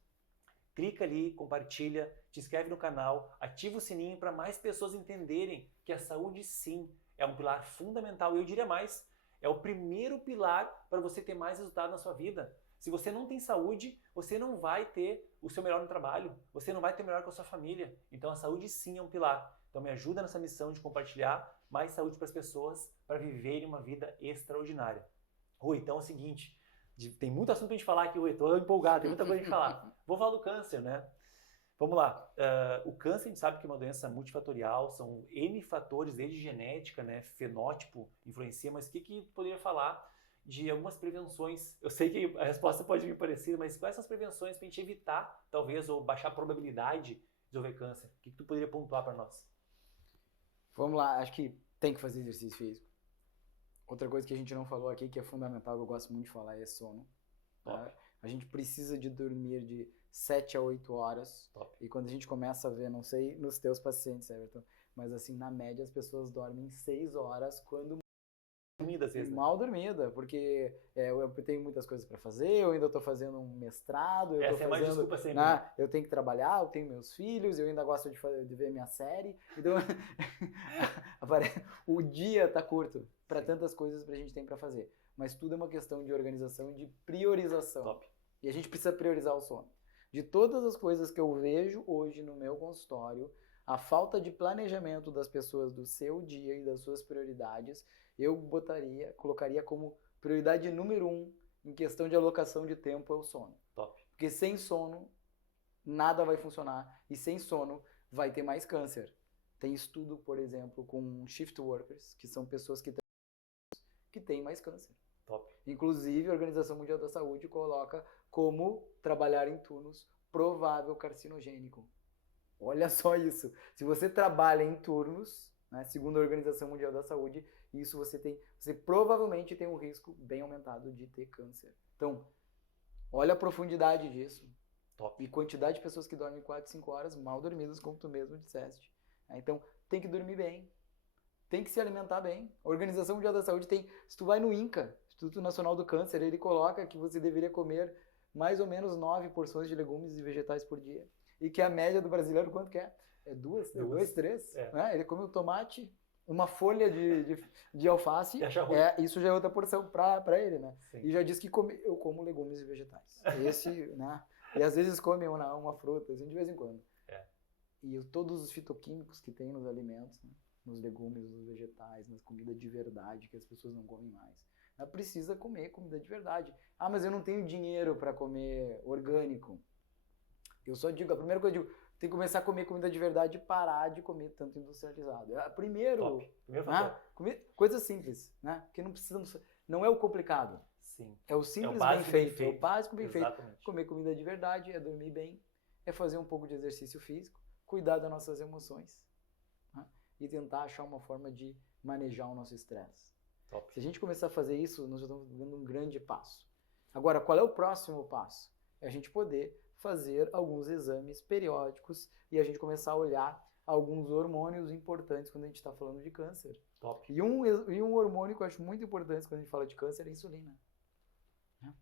Clica ali, compartilha, te inscreve no canal, ativa o sininho para mais pessoas entenderem que a saúde, sim, é um pilar fundamental. E eu diria mais, é o primeiro pilar para você ter mais resultado na sua vida. Se você não tem saúde, você não vai ter o seu melhor no trabalho, você não vai ter o melhor com a sua família. Então a saúde sim é um pilar. Então me ajuda nessa missão de compartilhar mais saúde para as pessoas para viverem uma vida extraordinária. Rui, então é o seguinte, tem muito assunto pra gente falar aqui, Rui, tô empolgado, tem muita coisa pra gente falar. Vou falar do câncer, né? Vamos lá. O câncer, a gente sabe que é uma doença multifatorial, são N fatores, desde genética, né, fenótipo, influencia, mas o que tu poderia falar de algumas prevenções? Eu sei que a resposta pode me parecer, mas quais são as prevenções para a gente evitar, talvez, ou baixar a probabilidade de desenvolver câncer? O que tu poderia pontuar para nós? Vamos lá, acho que tem que fazer exercício físico. Outra coisa que a gente não falou aqui, que é fundamental, que eu gosto muito de falar, é sono. Tá? A gente precisa de dormir de 7 a 8 horas. Top. E quando a gente começa a ver, não sei nos teus pacientes, Everton, mas assim, na média as pessoas dormem 6 horas quando Dormida, às vezes, né? mal dormida, porque eu tenho muitas coisas para fazer, eu ainda estou fazendo um mestrado, eu Essa é mais desculpa sempre, né? Eu tenho que trabalhar, eu tenho meus filhos, eu ainda gosto de ver minha série, então o dia tá curto para tantas coisas que a gente tem para fazer, mas tudo é uma questão de organização e de priorização. Top. E a gente precisa priorizar o sono. De todas as coisas que eu vejo hoje no meu consultório, a falta de planejamento das pessoas do seu dia e das suas prioridades, eu colocaria como prioridade número 1 em questão de alocação de tempo é o sono. Top. Porque sem sono, nada vai funcionar. E sem sono, vai ter mais câncer. Tem estudo, por exemplo, com shift workers, que são pessoas que têm mais câncer. Top. Inclusive, a Organização Mundial da Saúde coloca como trabalhar em turnos provável carcinogênico. Olha só isso. Se você trabalha em turnos, né, segundo a Organização Mundial da Saúde, isso você provavelmente tem um risco bem aumentado de ter câncer. Então, olha a profundidade disso. Top. E quantidade de pessoas que dormem 4, 5 horas mal dormidas, como tu mesmo disseste. Então, tem que dormir bem. Tem que se alimentar bem. A Organização Mundial da Saúde tem... Se tu vai no INCA, Instituto Nacional do Câncer, ele coloca que você deveria comer mais ou menos 9 porções de legumes e vegetais por dia. E que a média do brasileiro, quanto que é? É 2, 3. É. Né? Ele come um tomate, uma folha de alface, isso já é outra porção para ele, né? Sim. E já diz que eu como legumes e vegetais. Né? E às vezes come uma fruta, assim, de vez em quando. É. E todos os fitoquímicos que tem nos alimentos, né? Nos legumes, nos vegetais, nas comidas de verdade, que as pessoas não comem mais. Ela precisa comer comida de verdade. Ah, mas eu não tenho dinheiro para comer orgânico. Eu só digo, a primeira coisa que eu digo, tem que começar a comer comida de verdade e parar de comer tanto industrializado. Primeiro coisa simples, né? Porque não é o complicado. Sim. É o simples bem feito, é o básico bem feito. Comer comida de verdade, é dormir bem, é fazer um pouco de exercício físico, cuidar das nossas emoções, né? E tentar achar uma forma de manejar o nosso estresse. Se a gente começar a fazer isso, nós já estamos dando um grande passo. Agora, qual é o próximo passo? É a gente poder fazer alguns exames periódicos e a gente começar a olhar alguns hormônios importantes quando a gente está falando de câncer. Top. E um hormônio que eu acho muito importante quando a gente fala de câncer é a insulina.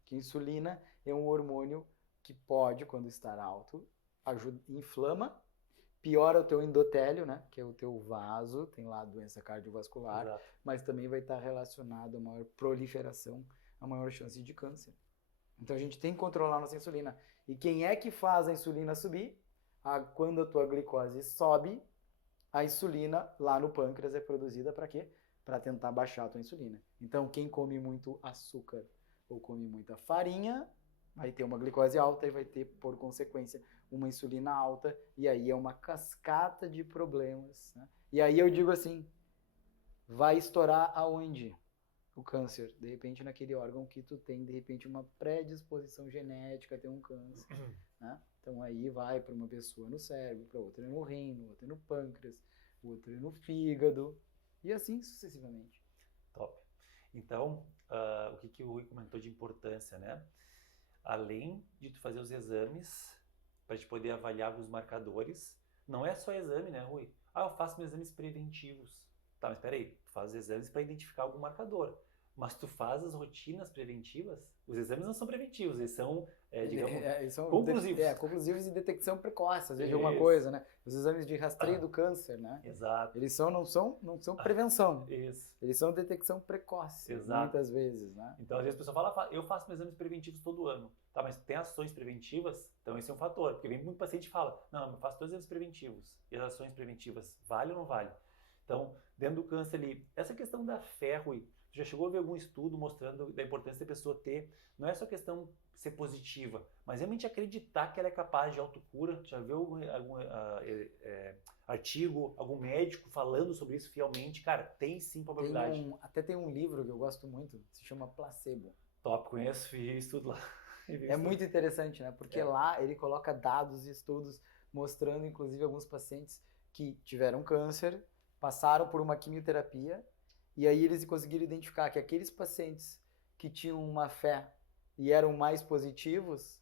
Que a insulina é um hormônio que pode, quando está alto, inflama, piora o teu endotélio, né? Que é o teu vaso, tem lá a doença cardiovascular, Exato. mas também vai estar relacionado a maior proliferação, a maior chance de câncer. Então a gente tem que controlar a nossa insulina. E quem é que faz a insulina subir? Quando a tua glicose sobe, a insulina lá no pâncreas é produzida para quê? Para tentar baixar a tua insulina. Então quem come muito açúcar ou come muita farinha, vai ter uma glicose alta e vai ter, por consequência, uma insulina alta. E aí é uma cascata de problemas, né? E aí eu digo assim, vai estourar aonde? O câncer, de repente naquele órgão que tu tem, de repente, uma predisposição genética a ter um câncer, né? Então aí vai para uma pessoa no cérebro, para outra no rim, outra no pâncreas, o outro no fígado, e assim sucessivamente. Top. Então, o que o Rui comentou de importância, né? Além de tu fazer os exames, para te poder avaliar alguns marcadores, não é só exame, né, Rui? Ah, eu faço meus exames preventivos. Tá, mas espera aí, tu faz os exames para identificar algum marcador. Mas tu faz as rotinas preventivas, os exames não são preventivos, eles são, digamos, Eles são conclusivos. conclusivos e detecção precoce, às vezes, de alguma Isso. coisa, né? Os exames de rastreio do câncer, né? Exato. Eles não são prevenção, Isso. eles são detecção precoce, Exato. muitas vezes, né? Então, às vezes a pessoa fala, eu faço meus exames preventivos todo ano. Tá, mas tem ações preventivas? Então, esse é um fator. Porque vem muito paciente e fala, não, eu faço todos os exames preventivos. E as ações preventivas, vale ou não vale? Então, dentro do câncer ali, essa questão da fé, Rui, tu já chegou a ver algum estudo mostrando da importância da pessoa ter, não é só questão ser positiva, mas realmente acreditar que ela é capaz de autocura? Já viu algum artigo, algum médico falando sobre isso fielmente? Cara, tem sim probabilidade. Até tem um livro que eu gosto muito, se chama Placebo. Top, conheço e estudo lá. É muito interessante, né? Porque lá ele coloca dados e estudos mostrando, inclusive, alguns pacientes que tiveram câncer, passaram por uma quimioterapia, e aí eles conseguiram identificar que aqueles pacientes que tinham uma fé e eram mais positivos,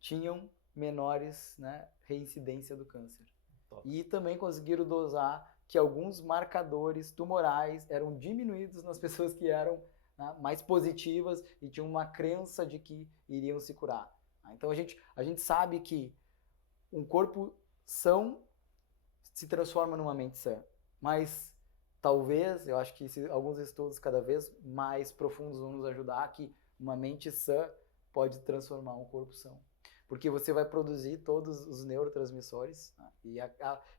tinham menores, né, reincidência do câncer. Top. E também conseguiram dosar que alguns marcadores tumorais eram diminuídos nas pessoas que eram, né, mais positivas e tinham uma crença de que iriam se curar. Então a gente sabe que um corpo são se transforma numa mente sã, mas talvez, eu acho que alguns estudos cada vez mais profundos vão nos ajudar que uma mente sã pode transformar um corpo são. Porque você vai produzir todos os neurotransmissores, né?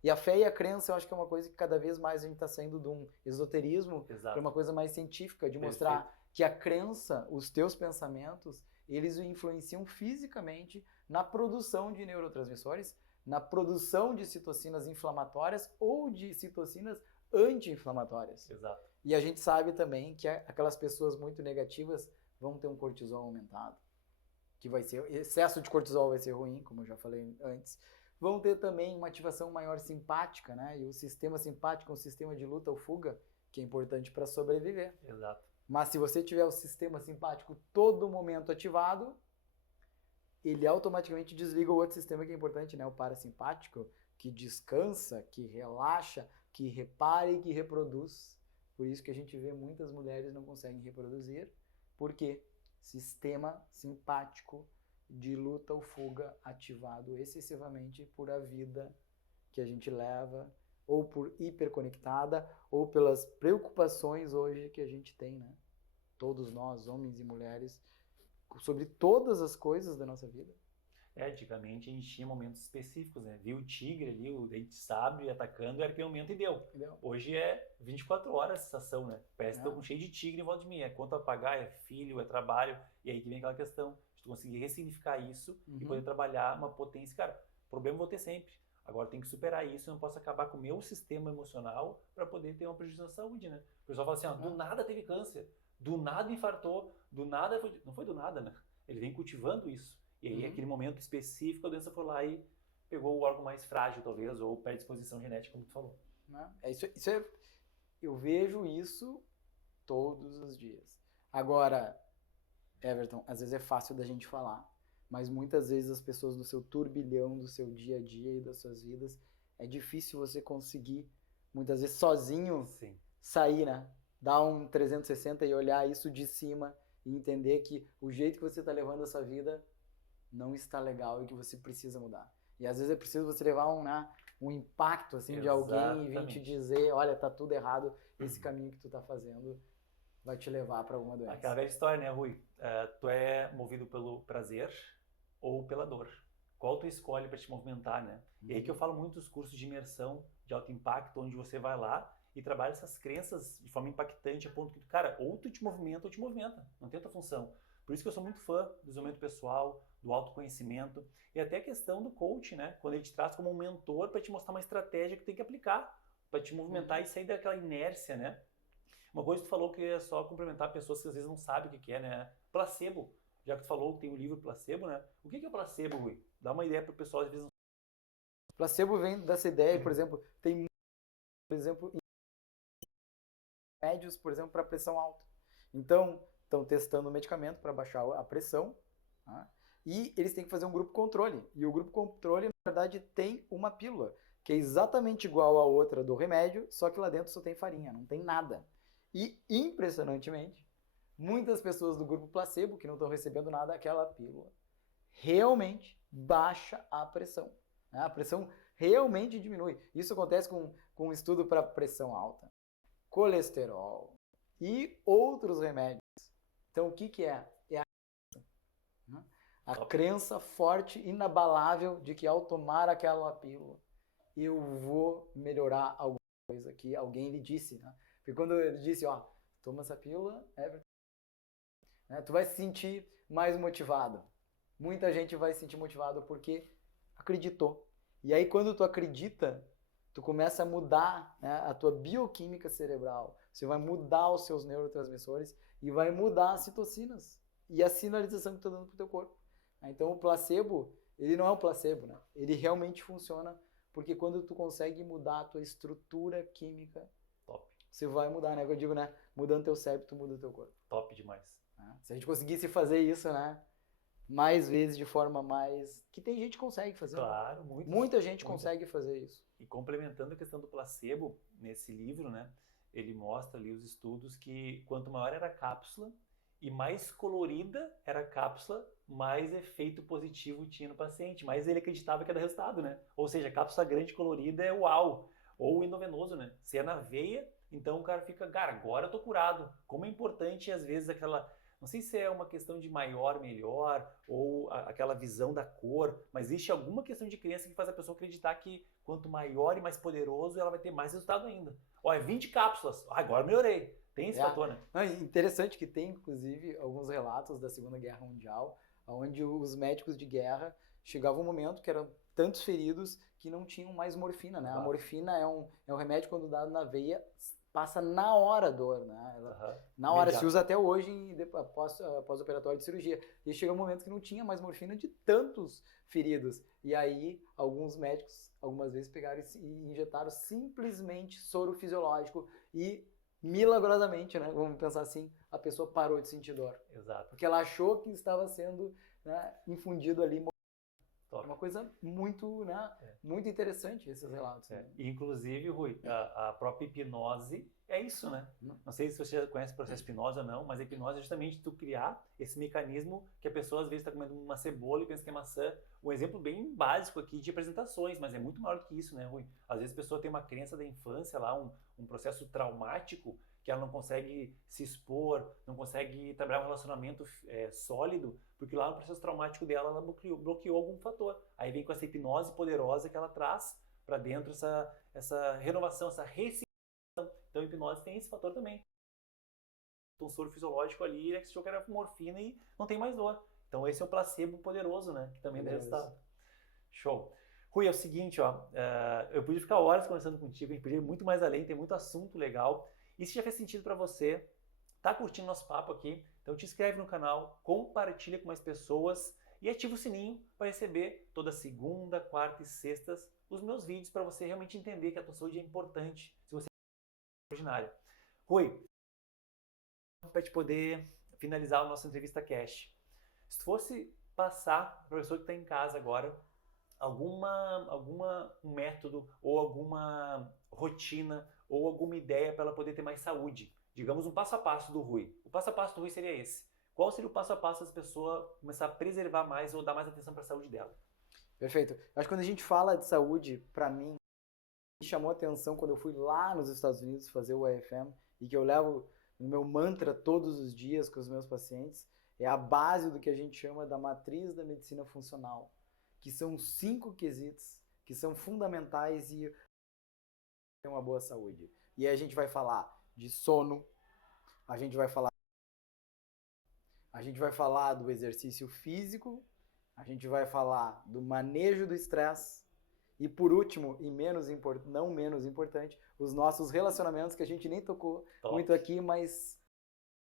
E a fé e a crença eu acho que é uma coisa que cada vez mais a gente está saindo de um esoterismo para uma coisa mais científica, de mostrar que a crença, os teus pensamentos, eles influenciam fisicamente na produção de neurotransmissores, na produção de citocinas inflamatórias ou de citocinas anti-inflamatórias. Exato. E a gente sabe também que aquelas pessoas muito negativas vão ter um cortisol aumentado, que vai ser, excesso de cortisol vai ser ruim, como eu já falei antes. Vão ter também uma ativação maior simpática, né? E o sistema simpático é um sistema de luta ou fuga, que é importante para sobreviver. Exato. Mas se você tiver o sistema simpático todo momento ativado, ele automaticamente desliga o outro sistema que é importante, né? O parasimpático, que descansa, que relaxa, que repara e que reproduz. Por isso que a gente vê muitas mulheres não conseguem reproduzir. Por quê? Sistema simpático de luta ou fuga ativado excessivamente por a vida que a gente leva, ou por hiperconectada, ou pelas preocupações hoje que a gente tem, né? Todos nós, homens e mulheres, sobre todas as coisas da nossa vida. Antigamente a gente tinha momentos específicos, né? Viu o tigre ali, o dente sabre atacando, era aquele momento e deu. Hoje é 24 horas essa ação, né? Parece que estão cheio de tigre em volta de mim. É conta a pagar, é filho, é trabalho. E aí que vem aquela questão de tu conseguir ressignificar isso e poder trabalhar uma potência. Cara, problema eu vou ter sempre. Agora tem que superar isso, eu não posso acabar com o meu sistema emocional para poder ter uma prejuízo na saúde, né? O pessoal fala assim, ó, do nada teve câncer, do nada infartou, do nada foi... Não foi do nada, né? Ele vem cultivando isso. E aí, aquele momento específico, a doença foi lá e pegou o órgão mais frágil, talvez, ou predisposição genética, como tu falou. Eu vejo isso todos os dias. Agora, Everton, às vezes é fácil da gente falar, mas muitas vezes as pessoas no seu turbilhão do seu dia a dia e das suas vidas, é difícil você conseguir, muitas vezes sozinho, sair, né? Dar um 360 e olhar isso de cima e entender que o jeito que você está levando a sua vida não está legal e que você precisa mudar. E às vezes é preciso você levar um impacto assim de alguém e vir te dizer, olha, tá tudo errado, esse caminho que tu tá fazendo vai te levar para alguma doença. Aquela velha história, né, Rui? Tu é movido pelo prazer ou pela dor. Qual tu escolhe para te movimentar, né? E aí que eu falo muito dos cursos de imersão de alto impacto, onde você vai lá e trabalha essas crenças de forma impactante, a ponto que, cara, ou tu te movimenta ou te movimenta. Não tem outra função. Por isso que eu sou muito fã do desenvolvimento pessoal, do autoconhecimento e até a questão do coach, né? Quando ele te traz como um mentor para te mostrar uma estratégia que tu tem que aplicar para te movimentar e sair daquela inércia, né? Uma coisa que tu falou que é só complementar pessoas que às vezes não sabem o que é, né? Placebo. Já que tu falou que tem o livro Placebo, né? O que é placebo, Rui? Dá uma ideia para o pessoal às vezes. Placebo vem dessa ideia, por exemplo, tem por exemplo, remédios, por exemplo, para pressão alta. Então, estão testando o medicamento para baixar a pressão, tá? E eles têm que fazer um grupo controle. E o grupo controle, na verdade, tem uma pílula, que é exatamente igual à outra do remédio, só que lá dentro só tem farinha, não tem nada. E, impressionantemente, muitas pessoas do grupo placebo, que não estão recebendo nada, aquela pílula, realmente baixa a pressão, né? A pressão realmente diminui. Isso acontece com um estudo para pressão alta, colesterol e outros remédios. Então, o que, que é? É a crença forte, inabalável de que ao tomar aquela pílula, eu vou melhorar alguma coisa que alguém lhe disse, né? Porque quando ele disse, ó, toma essa pílula, né, tu vai se sentir mais motivado. Muita gente vai se sentir motivado porque acreditou. E aí, quando tu acredita, tu começa a mudar, né, a tua bioquímica cerebral. Você vai mudar os seus neurotransmissores e vai mudar as citocinas e a sinalização que tu tá dando pro teu corpo. Então, o placebo, ele não é um placebo, né? Ele realmente funciona porque quando tu consegue mudar a tua estrutura química, Top. você vai mudar, né? Eu digo, né? Mudando teu cérebro, tu muda o teu corpo. Top demais. Se a gente conseguisse fazer isso, né? Mais vezes de forma mais... Que tem gente que consegue fazer. Claro, né? Muita gente consegue fazer isso. E complementando a questão do placebo, nesse livro, né? Ele mostra ali os estudos que quanto maior era a cápsula e mais colorida era a cápsula, mais efeito positivo tinha no paciente, mais ele acreditava que era resultado, né? Ou seja, a cápsula grande colorida é uau, ou endovenoso, né? Se é na veia, então o cara fica, cara, agora eu tô curado. Como é importante, às vezes, aquela... Não sei se é uma questão de maior, melhor, ou aquela visão da cor, mas existe alguma questão de crença que faz a pessoa acreditar que quanto maior e mais poderoso, ela vai ter mais resultado ainda. Ó, é 20 cápsulas, agora melhorei. Tem esse fator, né? Interessante que tem, inclusive, alguns relatos da Segunda Guerra Mundial, onde os médicos de guerra chegavam um momento que eram tantos feridos que não tinham mais morfina, né? A morfina é um remédio quando dado na veia, passa na hora a dor, né? Na hora, se usa até hoje após operatório de cirurgia. E chega um momento que não tinha mais morfina de tantos feridos. E aí, alguns médicos, algumas vezes, pegaram e injetaram simplesmente soro fisiológico e milagrosamente, né, vamos pensar assim, a pessoa parou de sentir dor. Exato. Porque ela achou que estava sendo, né, infundido ali. Top. Uma coisa muito, né, muito interessante esses relatos. Né? Inclusive, Rui, a própria hipnose é isso, né? Não sei se você já conhece o processo de hipnose ou não, mas a hipnose é justamente tu criar esse mecanismo que a pessoa às vezes está comendo uma cebola e pensa que é maçã. Um exemplo bem básico aqui de apresentações, mas é muito maior do que isso, né, Rui? Às vezes a pessoa tem uma crença da infância lá, um processo traumático que ela não consegue se expor, não consegue trabalhar um relacionamento sólido, porque lá no processo traumático dela ela bloqueou algum fator. Aí vem com essa hipnose poderosa que ela traz para dentro essa renovação, essa ressignificação. Então a hipnose tem esse fator também. Um soro fisiológico ali, né, que se achou que era morfina e não tem mais dor. Então esse é o placebo poderoso, né, que também dá resultado. Show. Rui, é o seguinte, ó, eu podia ficar horas conversando contigo, a gente podia ir muito mais além, tem muito assunto legal. E se já fez sentido para você, tá curtindo nosso papo aqui, então te inscreve no canal, compartilha com mais pessoas e ativa o sininho para receber toda segunda, quarta e sextas os meus vídeos para você realmente entender que a tua saúde é importante se você é ordinária. Rui, para te poder finalizar a nossa entrevista cash, se tu fosse passar para a pessoa que está em casa agora um método ou alguma rotina ou alguma ideia para ela poder ter mais saúde. Digamos um passo a passo do Rui. O passo a passo do Rui seria esse. Qual seria o passo a passo das pessoas começar a preservar mais ou dar mais atenção para a saúde dela? Perfeito. Acho que quando a gente fala de saúde, para mim, me chamou a atenção quando eu fui lá nos Estados Unidos fazer o AFM e que eu levo no meu mantra todos os dias com os meus pacientes, é a base do que a gente chama da matriz da medicina funcional, que são 5 quesitos que são fundamentais e ter uma boa saúde. E aí a gente vai falar de sono, a gente vai falar do exercício físico, a gente vai falar do manejo do estresse e, por último, e não menos importante, os nossos relacionamentos, que a gente nem tocou muito aqui, mas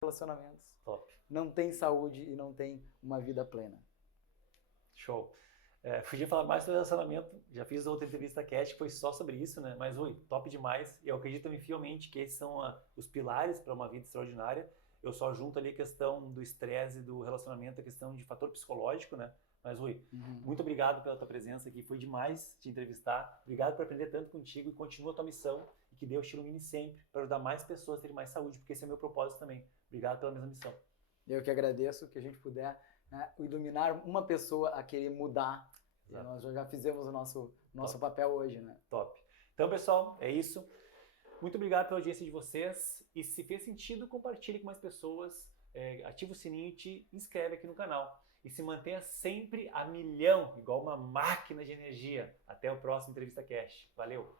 relacionamentos. Top. Não tem saúde e não tem uma vida plena. Show. Podia falar mais sobre relacionamento, já fiz outra entrevista cast que foi só sobre isso, né? Mas, Rui, top demais. E eu acredito também fielmente que esses são os pilares para uma vida extraordinária. Eu só junto ali a questão do estresse, do relacionamento, a questão de fator psicológico, né? Mas, Rui, muito obrigado pela tua presença aqui. Foi demais te entrevistar. Obrigado por aprender tanto contigo e continua a tua missão e que Deus te ilumine sempre para ajudar mais pessoas a terem mais saúde, porque esse é o meu propósito também. Obrigado pela mesma missão. Eu que agradeço que a gente puder, né, iluminar uma pessoa a querer mudar. E Exato. nós já fizemos o nosso papel hoje, né? Top. Então, pessoal, é isso. Muito obrigado pela audiência de vocês. E se fez sentido, compartilhe com mais pessoas. Ativa o sininho e te inscreve aqui no canal. E se mantenha sempre a milhão, igual uma máquina de energia. Até o próximo Entrevista Cast. Valeu!